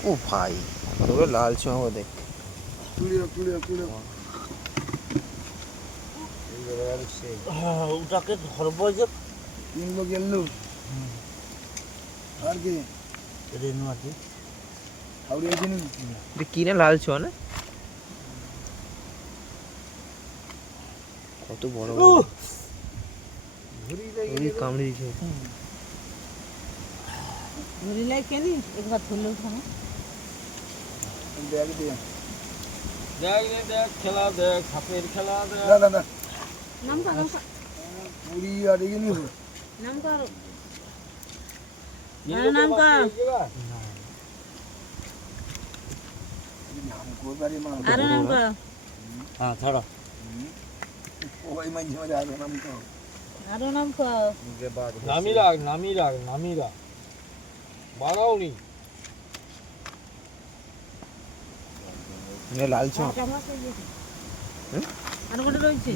ও ভাই তোর লাল ছোঁয়া বোধ ওটাকে ধরবো যে কিনবো গেলু আর কি রেনু আছে হাওড়িয়া কিনুন কি না লাল ছোঁয়া না কত বড় কামড়ে দিয়েছে ধরিলাই কেনি একবার ধরলে ওখানে ব্যাগ দিয়ে দেখ খেলা দেখ সাপের খেলা দেখ দাদা নাম কর পুরি আর এগিয়ে নিব নাম কর নাম কর নাম করবারে মা আরে নাম কর হ্যাঁ ছাড়ো ওই মাঝে মাঝে আগে নাম তো আরো নাম কর নামি রাখ বাড়াও নি লাল ছোঁয়া আর কোনটা রয়েছে